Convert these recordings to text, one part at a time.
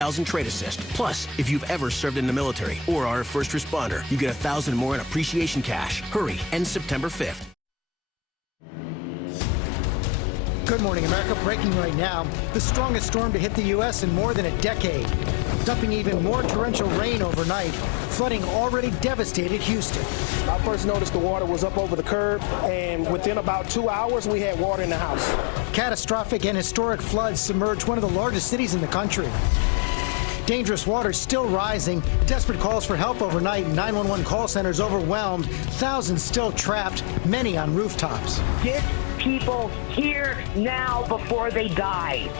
1,000 trade assist. Plus, if you've ever served in the military or are a first responder, you get 1,000 more in appreciation cash. Hurry, ends September 5th. Good morning, America. Breaking right now, the strongest storm to hit the U.S. in more than a decade, dumping even more torrential rain overnight. Flooding already devastated Houston. I first noticed the water was up over the curb, and within about 2 hours, we had water in the house. Catastrophic and historic floods submerged one of the largest cities in the country. Dangerous water still rising. Desperate calls for help overnight. 911 call centers overwhelmed. Thousands still trapped, many on rooftops. Get people here now before they die.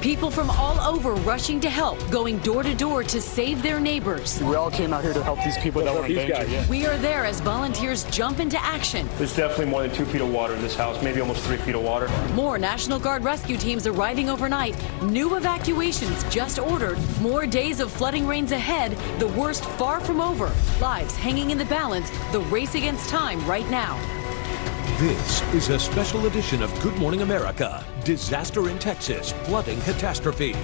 People from all over rushing to help, going door to door to save their neighbors. We all came out here to help these people that were in danger. We are there as volunteers jump into action. There's definitely more than 2 feet of water in this house, maybe almost 3 feet of water. More National Guard rescue teams arriving overnight. New evacuations just ordered. More days of flooding rains ahead. The worst far from over. Lives hanging in the balance. The race against time right now. This is a special edition of Good Morning America. Disaster in Texas, flooding catastrophe.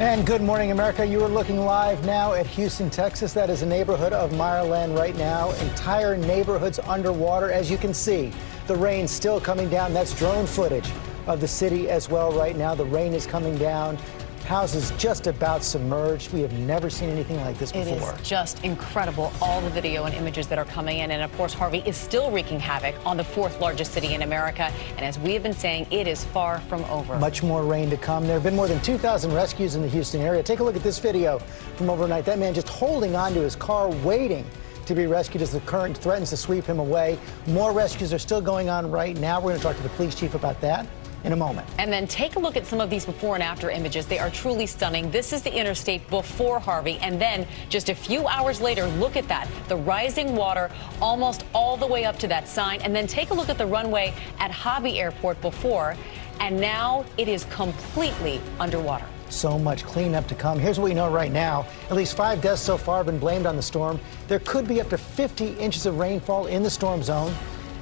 And Good Morning America, you are looking live now at Houston, Texas. That is a neighborhood of Meyerland right now. Entire neighborhoods underwater, as you can see. The rain still coming down. That's drone footage of the city as well right now. The rain is coming down. Houses just about submerged. We have never seen anything like this before. It is just incredible, all the video and images that are coming in. And of course, Harvey is still wreaking havoc on the 4th largest city in America. And as we have been saying, it is far from over. Much more rain to come. There have been more than 2,000 rescues in the Houston area. Take a look at this video from overnight. That man just holding onto his car, waiting to be rescued as the current threatens to sweep him away. More rescues are still going on right now. We're going to talk to the police chief about that in a moment. And then take a look at some of these before and after images. They are truly stunning. This is the interstate before Harvey. And then just a few hours later, look at that. The rising water almost all the way up to that sign. And then take a look at the runway at Hobby Airport before. And now it is completely underwater. So much cleanup to come. Here's what we know right now. At least 5 deaths so far have been blamed on the storm. There could be up to 50 inches of rainfall in the storm zone.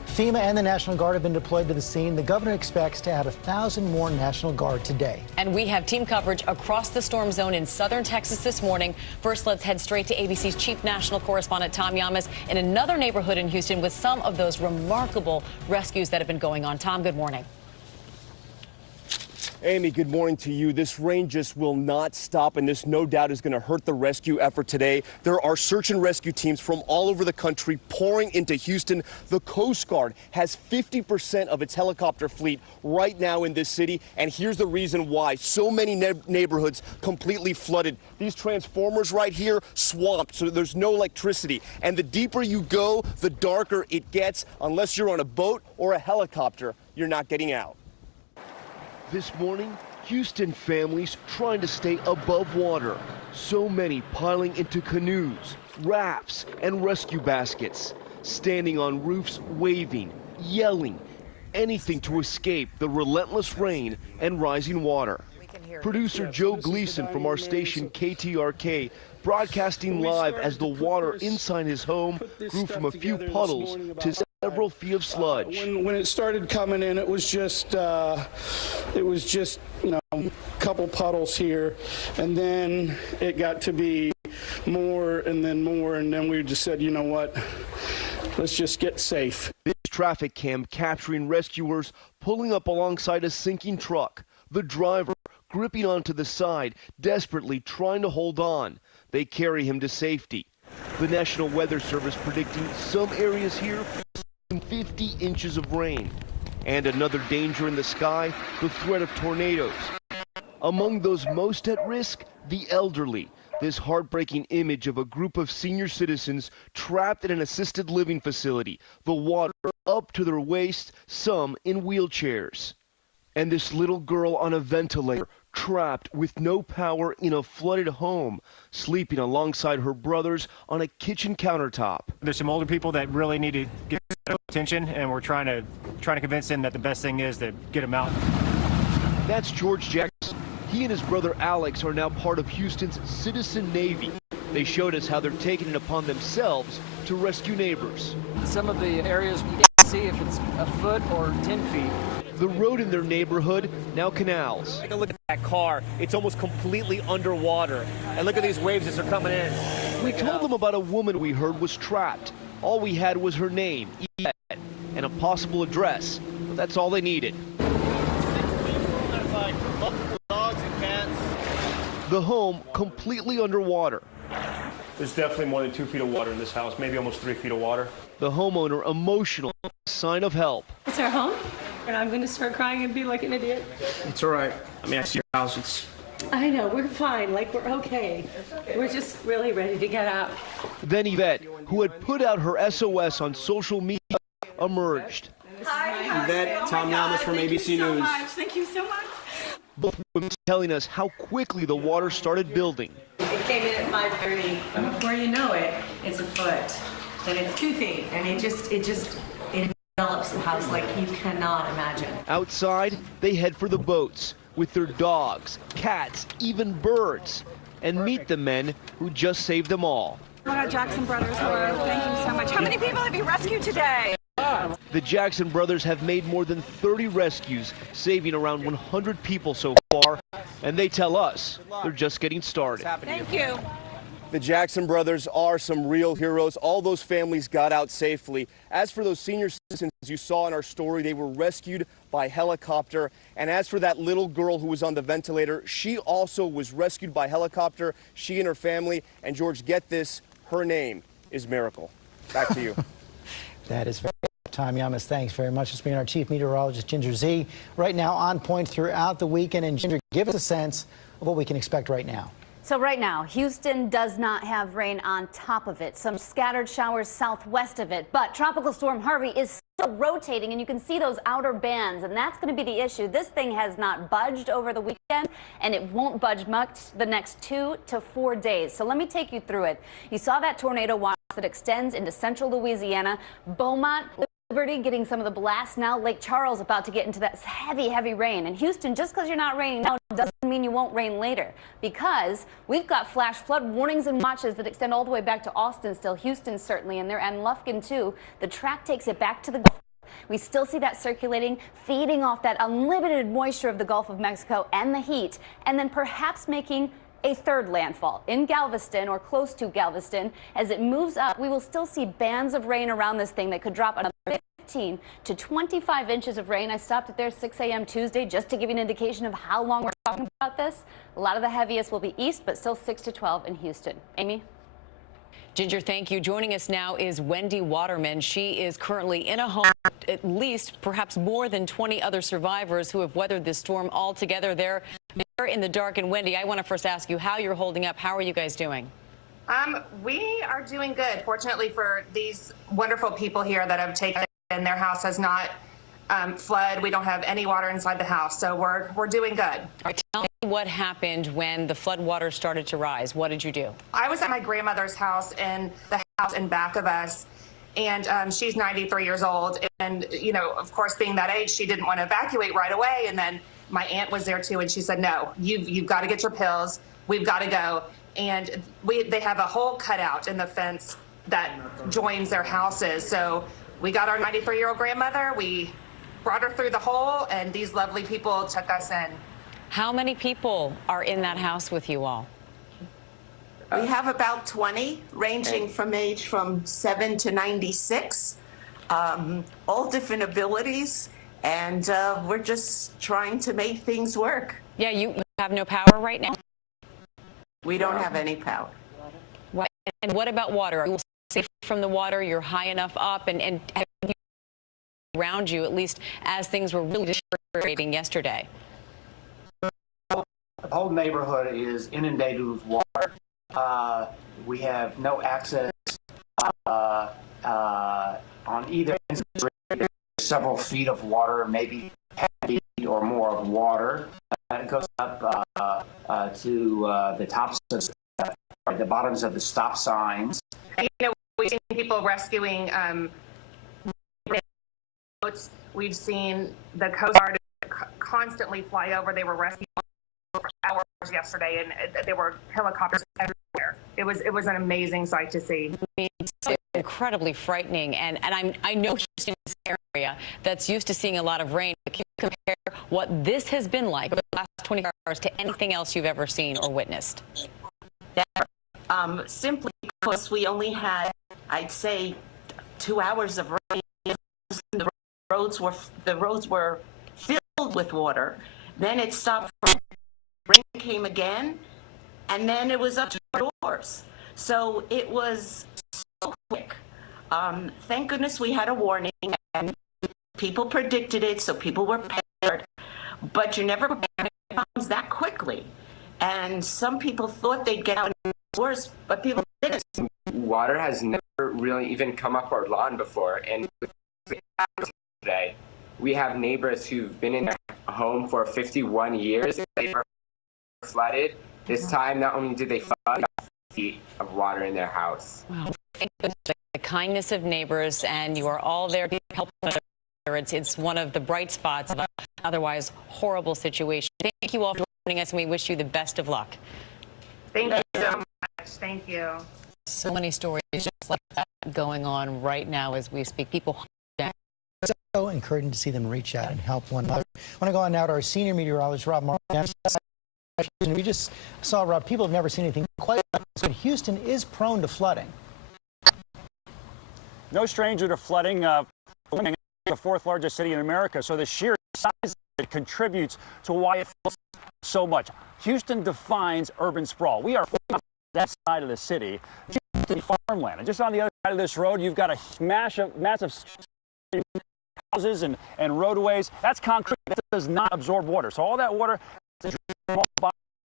FEMA and the National Guard have been deployed to the scene. The governor expects to add 1,000 more National Guard today. And we have team coverage across the storm zone in southern Texas this morning. First, let's head straight to ABC's chief national correspondent, Tom Llamas, in another neighborhood in Houston with some of those remarkable rescues that have been going on. Tom, good morning. Amy, good morning to you. This rain just will not stop, and this no doubt is going to hurt the rescue effort today. There are search and rescue teams from all over the country pouring into Houston. The Coast Guard has 50% of its helicopter fleet right now in this city, and here's the reason why. So many neighborhoods completely flooded. These transformers right here swamped, so there's no electricity. And the deeper you go, the darker it gets. Unless you're on a boat or a helicopter, you're not getting out. This morning, Houston families trying to stay above water. So many piling into canoes, rafts, and rescue baskets. Standing on roofs, waving, yelling, anything to escape the relentless rain and rising water. Producer Joe Gleason from our station KTRK broadcasting live as the water inside his home grew from a few puddles to several feet of sludge. When it started coming in, it was just a couple puddles here, and then it got to be more, and then we just said, you know what, let's just get safe. This traffic cam capturing rescuers pulling up alongside a sinking truck. The driver gripping onto the side, desperately trying to hold on. They carry him to safety. The National Weather Service predicting some areas here 50 inches of rain. And another danger in the sky, the threat of tornadoes. Among those most at risk, the elderly. This heartbreaking image of a group of senior citizens trapped in an assisted living facility, the water up to their waist, some in wheelchairs. And this little girl on a ventilator, trapped with no power in a flooded home, sleeping alongside her brothers on a kitchen countertop. There's some older people that really need to get attention, and we're trying to convince them that the best thing is to get them out. That's George Jackson. He and his brother Alex are now part of Houston's Citizen Navy. They showed us how they're taking it upon themselves to rescue neighbors. Some of the areas we can't see if it's a foot or 10 feet. The road in their neighborhood, now canals. Take a look at that car. It's almost completely underwater. And look at these waves as they're coming in. We told them about a woman we heard was trapped. All we had was her name, Yvette, and a possible address. But that's all they needed. Dogs and cats. The home completely underwater. There's definitely more than 2 feet of water in this house, maybe almost 3 feet of water. The homeowner emotional, sign of help. It's our home, and I'm going to start crying and be like an idiot. It's all right. I mean, I see your house. I know, we're fine, like we're okay. We're just really ready to get out. Then Yvette, who had put out her SOS on social media, emerged. Hi, Yvette, Tom Yamas from ABC News. Thank you so much. Both women telling us how quickly the water started building. It came in at 5:30, and before you know it, it's a foot, then it's 2 feet, and it envelops the house like you cannot imagine. Outside, they head for the boats with their dogs, cats, even birds, and meet the men who just saved them all. Our Jackson brothers were. Thank you so much. How many people have you rescued today? The Jackson brothers have made more than 30 rescues, saving around 100 people so far, and they tell us they're just getting started. Thank you. The Jackson brothers are some real heroes. All those families got out safely. As for those senior citizens you saw in our story, they were rescued by helicopter. And as for that little girl who was on the ventilator, she also was rescued by helicopter, she and her family. And George, get this, her name is Miracle. Back to you. That is very Tom Yamas, thanks very much. It's been our chief meteorologist, Ginger Z, right now on point throughout the weekend. And Ginger, give us a sense of what we can expect right now. So right now, Houston does not have rain on top of it. Some scattered showers southwest of it. But Tropical Storm Harvey is still rotating, and you can see those outer bands, and that's going to be the issue. This thing has not budged over the weekend, and it won't budge much the next 2 to 4 days. So let me take you through it. You saw that tornado watch that extends into central Louisiana. Beaumont, Liberty getting some of the blast now. Lake Charles about to get into that heavy rain. And Houston, just because you're not raining now doesn't mean you won't rain later, because we've got flash flood warnings and watches that extend all the way back to Austin still, Houston certainly in there, and Lufkin too. The track takes it back to the Gulf. We still see that circulating, feeding off that unlimited moisture of the Gulf of Mexico and the heat, and then perhaps making a third landfall in Galveston or close to Galveston. As it moves up, we will still see bands of rain around this thing that could drop another 15 to 25 inches of rain. I stopped it there 6 a.m. Tuesday just to give you an indication of how long we're talking about this. A lot of the heaviest will be east, but still 6 to 12 in Houston. Amy? Ginger, thank you. Joining us now is Wendy Waterman. She is currently in a home, at least perhaps more than 20 other survivors who have weathered this storm all together. They're in the dark. And Wendy, I want to first ask you how you're holding up. How are you guys doing? We are doing good. Fortunately for these wonderful people here that have taken, their house has not flood. We don't have any water inside the house, so we're doing good. All right, tell me what happened when the flood water started to rise. What did you do? I was at my grandmother's house, and the house in back of us, and she's 93 years old, and of course, being that age, she didn't want to evacuate right away. And then my aunt was there too, and she said, "No, you've got to get your pills. We've got to go." And they have a hole cut out in the fence that joins their houses. So we got our 93-year-old grandmother. We brought her through the hole, and these lovely people took us in. How many people are in that house with you all? We have about 20, ranging from age from 7 to 96, all different abilities, and we're just trying to make things work. Yeah, you have no power right now? We don't have any power. What, and what about water? Are you safe from the water? You're high enough up, and have you around you, at least as things were really deteriorating yesterday? The whole neighborhood is inundated with water. We have no access on either end. There's several feet of water, maybe 10 feet or more of water. It goes up to the tops of the bottoms of the stop signs. We've seen people rescuing boats. We've seen the Coast Guard constantly fly over. They were rescuing for hours yesterday, and there were helicopters everywhere. It was an amazing sight to see. It's incredibly frightening, and I know just in this area that's used to seeing a lot of rain. Can you compare what this has been like over the last 24 hours to anything else you've ever seen or witnessed? Simply because we only had, I'd say, 2 hours of rain. The roads were filled with water. Then it stopped. Rain came again, and then it was up to our doors. So it was so quick. Thank goodness we had a warning, and people predicted it, so people were prepared. But you never prepared it comes that quickly. And some people thought they'd get out indoors, but people didn't. Water has never really even come up our lawn before, and today we have neighbors who've been in their home for 51 years. They were flooded. This time, not only did they flood, feet of water in their house. Wow. The kindness of neighbors, and you are all there to help. It's one of the bright spots of an otherwise horrible situation. Thank you all for joining us, and we wish you the best of luck. Thank you so much. Thank you. So many stories just like that going on right now as we speak. People so encouraging to see them reach out and help one another. I want to go on now to our senior meteorologist, Rob Martin. We just saw, Rob, people have never seen anything quite like this, but Houston is prone to flooding. No stranger to flooding. The fourth largest city in America, so the sheer size of it contributes to why it flows so much. Houston defines urban sprawl. We are on that side of the city, farmland, and just on the other side of this road, you've got a massive houses and roadways. That's concrete. That does not absorb water. So all that water,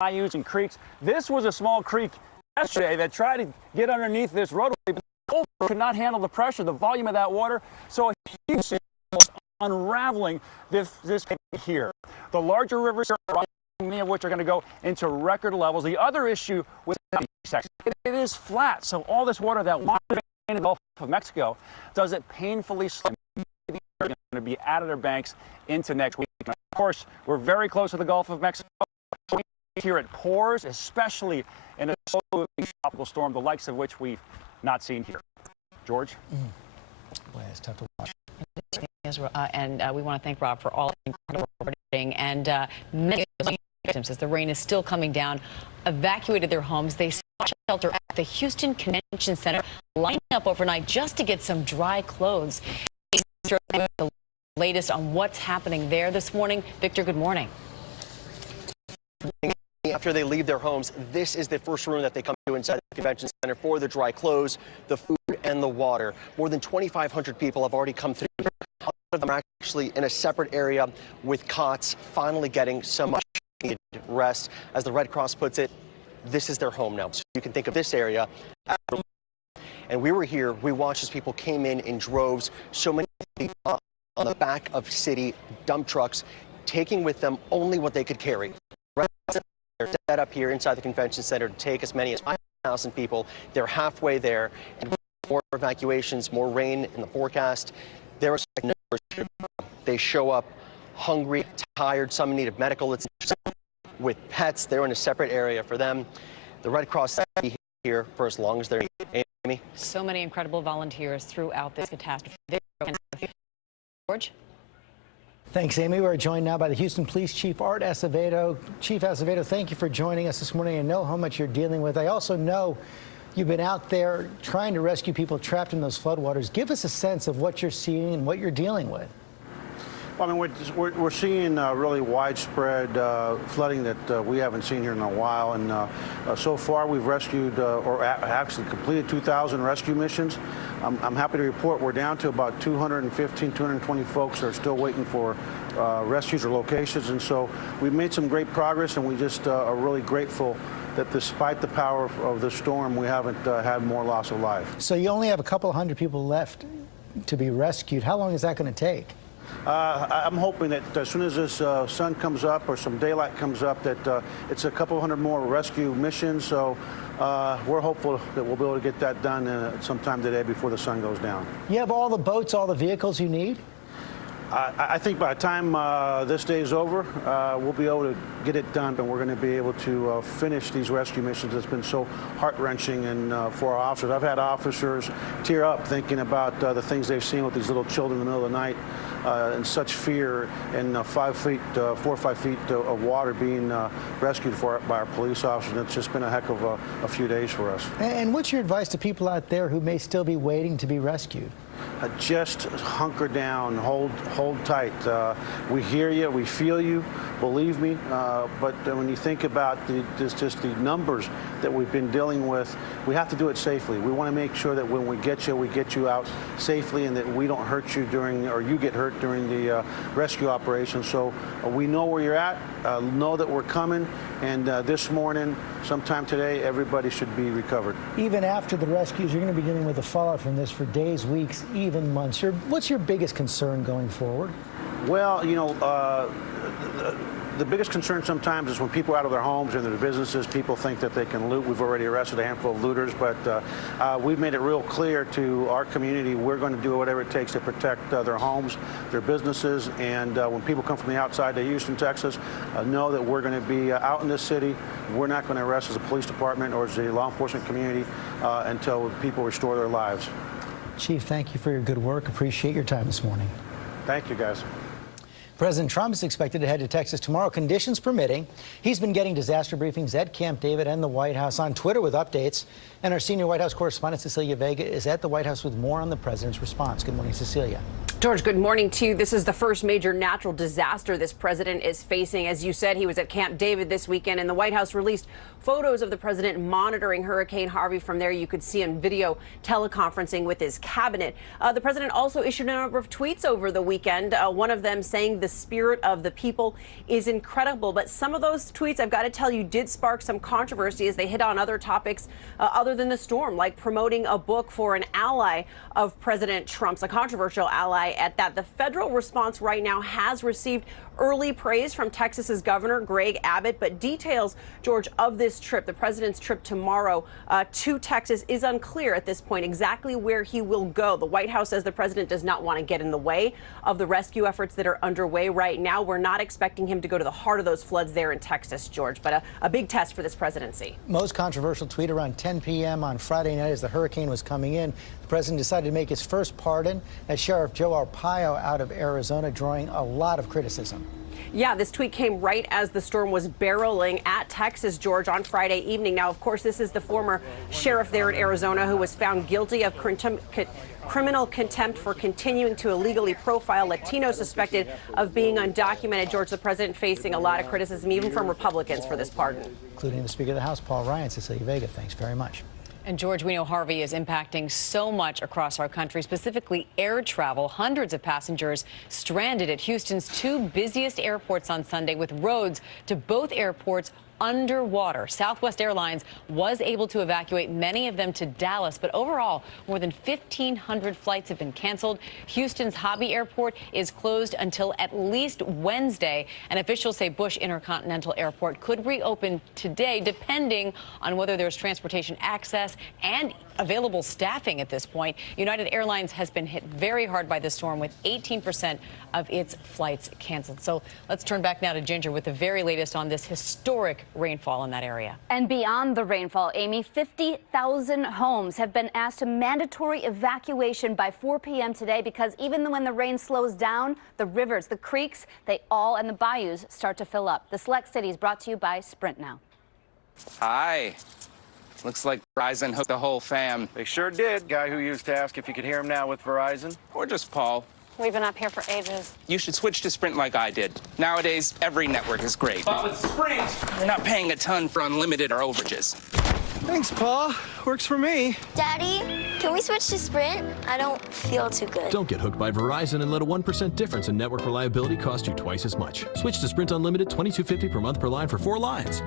bayous and creeks. This was a small creek yesterday that tried to get underneath this roadway, but the could not handle the pressure, the volume of that water. So Houston was unraveling this here. The larger rivers are many of which are going to go into record levels. The other issue with Texas, it is flat, so all this water that wandered in the Gulf of Mexico does it painfully slow. They're going to be out of their banks into next week. And of course, we're very close to the Gulf of Mexico. Here it pours, especially in a slow tropical storm, the likes of which we've not seen here. George? Boy, it's tough to watch. And we want to thank Rob for all incredible reporting. And many victims, as the rain is still coming down, evacuated their homes. They sought shelter at the Houston Convention Center, lining up overnight just to get some dry clothes. The latest on what's happening there this morning. Victor, good morning. After they leave their homes, this is the first room that they come to inside the convention center for the dry clothes, the food, and the water. More than 2,500 people have already come through. A lot of them are actually in a separate area with cots, finally getting some much needed rest. As the Red Cross puts it, this is their home now. So you can think of this area. And we were here, we watched as people came in droves, so many people on the back of city dump trucks, taking with them only what they could carry. They're set up here inside the convention center to take as many as 5,000 people. They're halfway there, and more evacuations, more rain in the forecast. They show up hungry, tired, some in need of medical attention. With pets, they're in a separate area for them. The Red Cross will be here for as long as they're needed. Amy? So many incredible volunteers throughout this catastrophe. George? Thanks, Amy. We're joined now by the Houston Police Chief, Art Acevedo. Chief Acevedo, thank you for joining us this morning. I know how much you're dealing with. I also know you've been out there trying to rescue people trapped in those floodwaters. Give us a sense of what you're seeing and what you're dealing with. Well, I mean, we're seeing really widespread flooding that we haven't seen here in a while, and so far we've rescued or actually completed 2,000 rescue missions. I'm happy to report we're down to about 215, 220 folks that are still waiting for rescues or locations, and so we've made some great progress, and we just are really grateful that despite the power of the storm, we haven't had more loss of life. So you only have a couple of hundred people left to be rescued. How long is that going to take? I'm hoping that as soon as this sun comes up or some daylight comes up, that it's a couple hundred more rescue missions. So we're hopeful that we'll be able to get that done sometime today before the sun goes down. You have all the boats, all the vehicles you need? I think by the time this day is over, we'll be able to get it done, and we're going to be able to finish these rescue missions. It's been so heart-wrenching, and for our officers, I've had officers tear up thinking about the things they've seen with these little children in the middle of the night. in such fear and 4 or 5 feet of water being rescued by our police officers. It's just been a heck of a few days for us. And what's your advice to people out there who may still be waiting to be rescued? Just hunker down, hold tight. We hear you, we feel you, believe me. But when you think about just the numbers that we've been dealing with, we have to do it safely. We want to make sure that when we get you out safely, and that we don't hurt you or you get hurt during the rescue operation. So we know where you're at, know that we're coming, and this morning, sometime today, everybody should be recovered. Even after the rescues, you're going to be dealing with the fallout from this for days, weeks, even months. What's your biggest concern going forward? Well, you know, the biggest concern sometimes is when people are out of their homes and their businesses, people think that they can loot. We've already arrested a handful of looters, but we've made it real clear to our community we're going to do whatever it takes to protect their homes, their businesses, and when people come from the outside to Houston, Texas, know that we're going to be out in this city. We're not going to arrest as a police department or as a law enforcement community until people restore their lives. Chief, thank you for your good work. Appreciate your time this morning. Thank you, guys. President Trump is expected to head to Texas tomorrow, conditions permitting. He's been getting disaster briefings at Camp David and the White House, on Twitter with updates. And our senior White House correspondent, Cecilia Vega, is at the White House with more on the president's response. Good morning, Cecilia. George, good morning to you. This is the first major natural disaster this president is facing. As you said, he was at Camp David this weekend, and the White House released photos of the president monitoring Hurricane Harvey. From there, you could see him video teleconferencing with his cabinet. The president also issued a number of tweets over the weekend, one of them saying the spirit of the people is incredible. But some of those tweets, I've got to tell you, did spark some controversy as they hit on other topics other than the storm, like promoting a book for an ally of President Trump's, a controversial ally at that. The federal response right now has received early praise from Texas's Governor Greg Abbott, but details, George, of this trip, the president's trip tomorrow to Texas, is unclear at this point exactly where he will go. The White House says the president does not want to get in the way of the rescue efforts that are underway right now. We're not expecting him to go to the heart of those floods there in Texas, George, but a big test for this presidency. Most controversial tweet around 10 p.m. on Friday night as the hurricane was coming in. The president decided to make his first pardon as Sheriff Joe Arpaio out of Arizona, drawing a lot of criticism. Yeah, this tweet came right as the storm was barreling at Texas, George, on Friday evening. Now, of course, this is the former sheriff there in Arizona who was found guilty of criminal contempt for continuing to illegally profile Latinos suspected of being undocumented. George, the president facing a lot of criticism, even from Republicans, for this pardon. Including the Speaker of the House, Paul Ryan. Cecilia Vega, thanks very much. And George, we know Harvey is impacting so much across our country, specifically air travel. Hundreds of passengers stranded at Houston's two busiest airports on Sunday, with roads to both airports underwater. Southwest Airlines was able to evacuate many of them to Dallas, but overall, more than 1,500 flights have been canceled. Houston's Hobby Airport is closed until at least Wednesday, and officials say Bush Intercontinental Airport could reopen today, depending on whether there's transportation access and available staffing at this point. United Airlines has been hit very hard by the storm, with 18% of its flights canceled. So let's turn back now to Ginger with the very latest on this historic rainfall in that area. And beyond the rainfall, Amy, 50,000 homes have been asked to mandatory evacuation by 4 p.m. today, because even when the rain slows down, the rivers, the creeks, and the bayous start to fill up. The Select City is brought to you by Sprint Now. Hi. Looks like Verizon hooked the whole fam. They sure did. Guy who used to ask if you could hear him now with Verizon. Or just Paul. We've been up here for ages. You should switch to Sprint like I did. Nowadays, every network is great. But with Sprint, you're not paying a ton for unlimited or overages. Thanks, Paul. Works for me. Daddy, can we switch to Sprint? I don't feel too good. Don't get hooked by Verizon and let a 1% difference in network reliability cost you twice as much. Switch to Sprint Unlimited, $22.50 per month per line for 4 lines.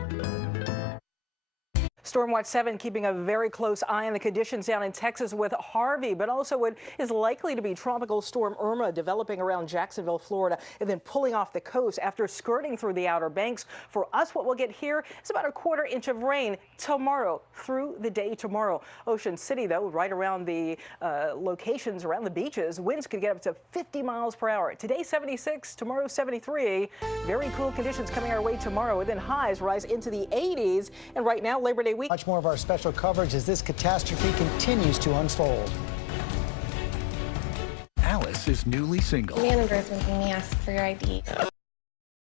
Stormwatch 7 keeping a very close eye on the conditions down in Texas with Harvey, but also what is likely to be Tropical Storm Irma developing around Jacksonville, Florida, and then pulling off the coast after skirting through the Outer Banks. For us, what we'll get here is about a 1/4 inch of rain tomorrow, through the day tomorrow. Ocean City, though, right around the locations around the beaches, winds could get up to 50 miles per hour. Today, 76, tomorrow, 73. Very cool conditions coming our way tomorrow, and then highs rise into the 80s. And right now, Labor Day week. Much more of our special coverage as this catastrophe continues to unfold. Alice Thomas is newly single. Leanna Grossman made me ask for your ID.